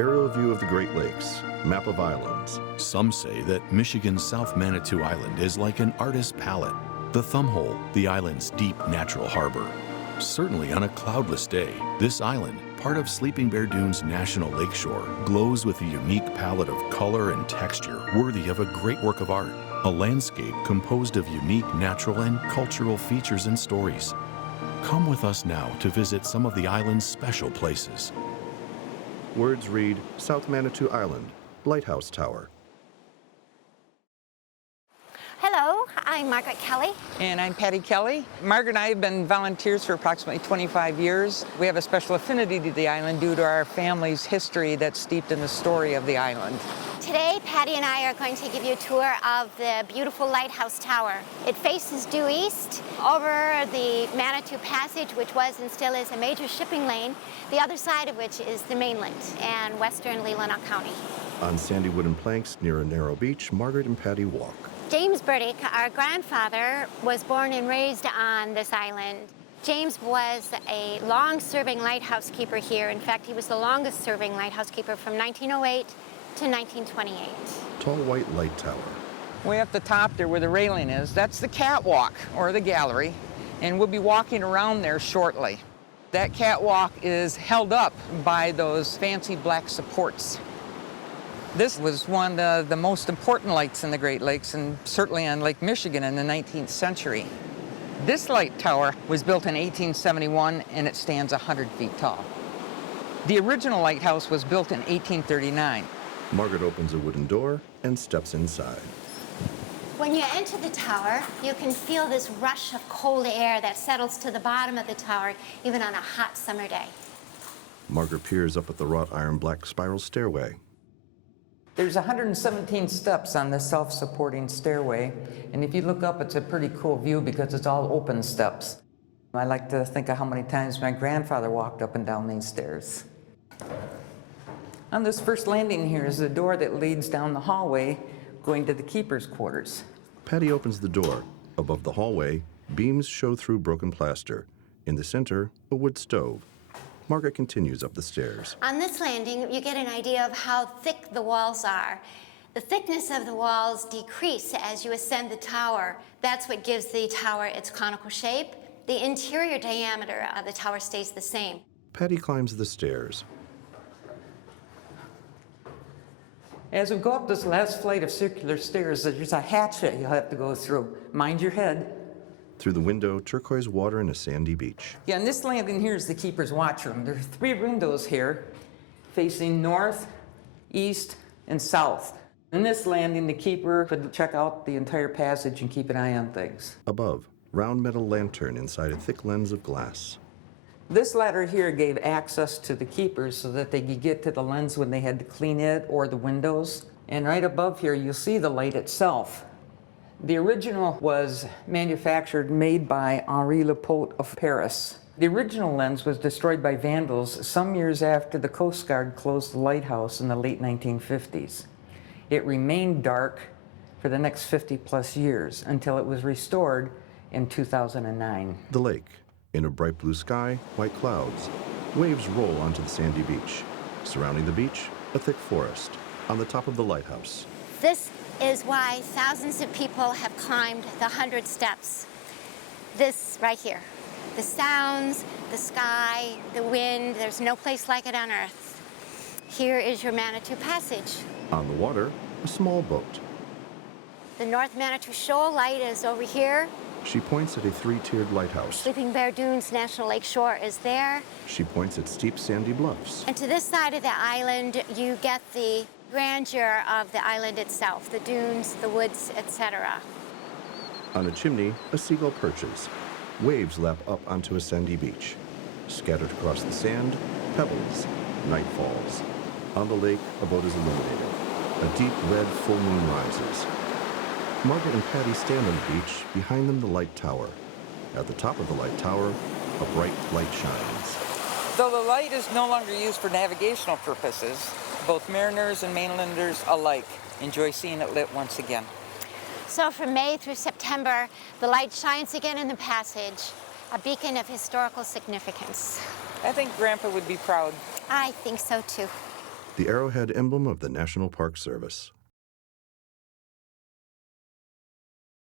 Aerial view of the Great Lakes, map of islands. Some say that Michigan's South Manitou Island is like an artist's palette. The thumbhole, the island's deep natural harbor. Certainly on a cloudless day, this island, part of Sleeping Bear Dunes National Lakeshore, glows with a unique palette of color and texture worthy of a great work of art. A landscape composed of unique natural and cultural features and stories. Come with us now to visit some of the island's special places. Words read South Manitou Island Lighthouse Tower. Hello, I'm Margaret Kelly. And I'm Patty Kelly. Margaret and I have been volunteers for approximately 25 years. We have a special affinity to the island due to our family's history that's steeped in the story of the island. Today, Patty and I are going to give you a tour of the beautiful Lighthouse Tower. It faces due east over the Manitou Passage, which was and still is a major shipping lane, the other side of which is the mainland and western Leelanau County. On sandy wooden planks near a narrow beach, Margaret and Patty walk. James Burdick, our grandfather, was born and raised on this island. James was a long-serving lighthouse keeper here. In fact, he was the longest-serving lighthouse keeper from 1908 to 1928. Tall white light tower. Way up the top there where the railing is, that's the catwalk, or the gallery, and we'll be walking around there shortly. That catwalk is held up by those fancy black supports. This was one of the most important lights in the Great Lakes, and certainly on Lake Michigan in the 19th century. This light tower was built in 1871, and it stands 100 feet tall. The original lighthouse was built in 1839. Margaret opens a wooden door and steps inside. When you enter the tower, you can feel this rush of cold air that settles to the bottom of the tower, even on a hot summer day. Margaret peers up at the wrought iron black spiral stairway. There's 117 steps on this self-supporting stairway, and if you look up, it's a pretty cool view because it's all open steps. I like to think of how many times my grandfather walked up and down these stairs. On this first landing here is a door that leads down the hallway going to the keeper's quarters. Patty opens the door. Above the hallway, beams show through broken plaster. In the center, a wood stove. Margaret continues up the stairs. On this landing, you get an idea of how thick the walls are. The thickness of the walls decrease as you ascend the tower. That's what gives the tower its conical shape. The interior diameter of the tower stays the same. Patty climbs the stairs. As we go up this last flight of circular stairs, there's a hatch that you'll have to go through. Mind your head. Through the window, turquoise water and a sandy beach. Yeah, and this landing here is the keeper's watchroom. There are 3 windows here facing north, east, and south. In this landing, the keeper could check out the entire passage and keep an eye on things. Above, round metal lantern inside a thick lens of glass. This ladder here gave access to the keepers so that they could get to the lens when they had to clean it or the windows. And right above here, you'll see the light itself. The original was manufactured, made by Henri Lepaute of Paris. The original lens was destroyed by vandals some years after the Coast Guard closed the lighthouse in the late 1950s. It remained dark for the next 50-plus years until it was restored in 2009. The lake. In a bright blue sky, white clouds. Waves roll onto the sandy beach. Surrounding the beach, a thick forest. On the top of the lighthouse. This is why thousands of people have climbed the 100 steps. This right here. The sounds, the sky, the wind, there's no place like it on earth. Here is your Manitou Passage. On the water, a small boat. The North Manitou Shoal light is over here. She points at a 3-tiered lighthouse. Sleeping Bear Dunes National Lakeshore is there. She points at steep sandy bluffs. And to this side of the island, you get the grandeur of the island itself, the dunes, the woods, etc. On a chimney, a seagull perches. Waves lap up onto a sandy beach. Scattered across the sand, pebbles. Night falls. On the lake, a boat is illuminated. A deep red full moon rises. Margaret and Patty stand on the beach, behind them the light tower. At the top of the light tower, a bright light shines. Though the light is no longer used for navigational purposes, both mariners and mainlanders alike enjoy seeing it lit once again. So from May through September, the light shines again in the passage, a beacon of historical significance. I think Grandpa would be proud. I think so too. the arrowhead emblem of the National Park Service.